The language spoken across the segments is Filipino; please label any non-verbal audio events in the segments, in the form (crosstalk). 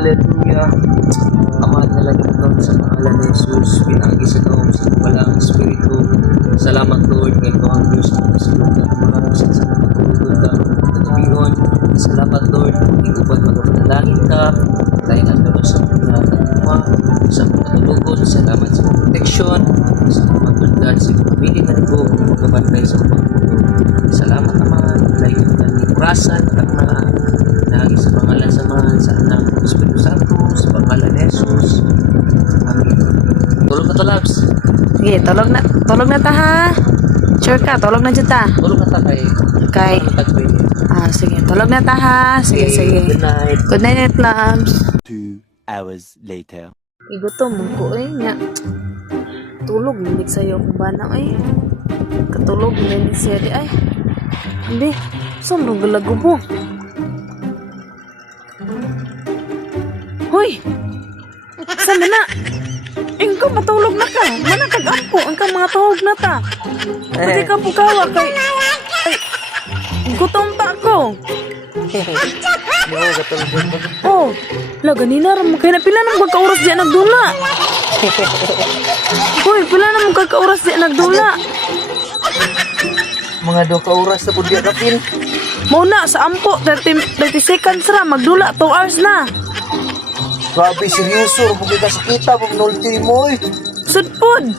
Hallelujah. Ama na lang ito sa pangalan ni Jesus. Pinagi sa taong sa walang Espiritu. Salamat Lord. Ito ang Diyos na sa lugar. Mga sa sa nakatulog ka. Katubigon. Salamat Lord. Iguban magapanalangin ka. Dahil ang Diyos sa mga katuma. Sa mga katulugon. Salamat sa mga protection. Salamat Lord God sa mga pamilya na ko. Magkabantay sa mga Salamat naman. Dahil ang ligurasan at na lagi sa pangalan sa mga sa Amen. Tulog na to, Labs. Sige, tulog na. Tulog na ta ha. Sure ka, tulog na dyan ta. Tulog na ta kay Kay, na ah, sige, tulog na ta ha. Sige, sige. Good night. Good night, loves. Two hours later. Igutom ko eh, nga. Tulog, nilig sa'yo kung bana ay. Katulog, nilig siya di ay. Hindi, saan mo galago mo? Hoy! Saan na? Ingko, matulog na ka. Mana kag-ampo, ang ka mga tuhog na ta. Pwede ka pukawa kay... Ay, gutom pa ako. (laughs) Oh, la ganina ra mo kay na pila na mo kauras di nagdula. Hoy, pila na mo kauras di nagdula. Mga do ka oras na pud di na sa ampo 30 30 seconds ra magdula 2 hours na. Grabe seryoso, pag ka sakita pag nulti mo eh. Sudpod.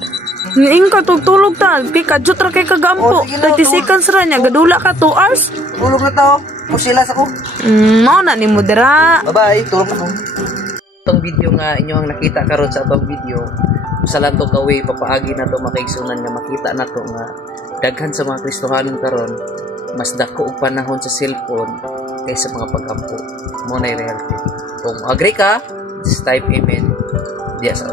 Niing ka tugtulog ta, kay kadjut ra kay kagampo. Oh, sige na, 30 no. seconds ra nya gadula ka 2 hours. Tulog na tao. Pusila sa ko. Mm, mao na ni mo dira. Bye-bye. Tulog na ko. Itong video nga inyo ang nakita karon sa itong video, sa lang to kaway papaagi na to makaigsunan nga makita na to nga daghan sa mga Kristohanon karon mas dako og panahon sa cellphone kaysa mga pagampo. Mo na reality. Kung agree ka, just type amen sa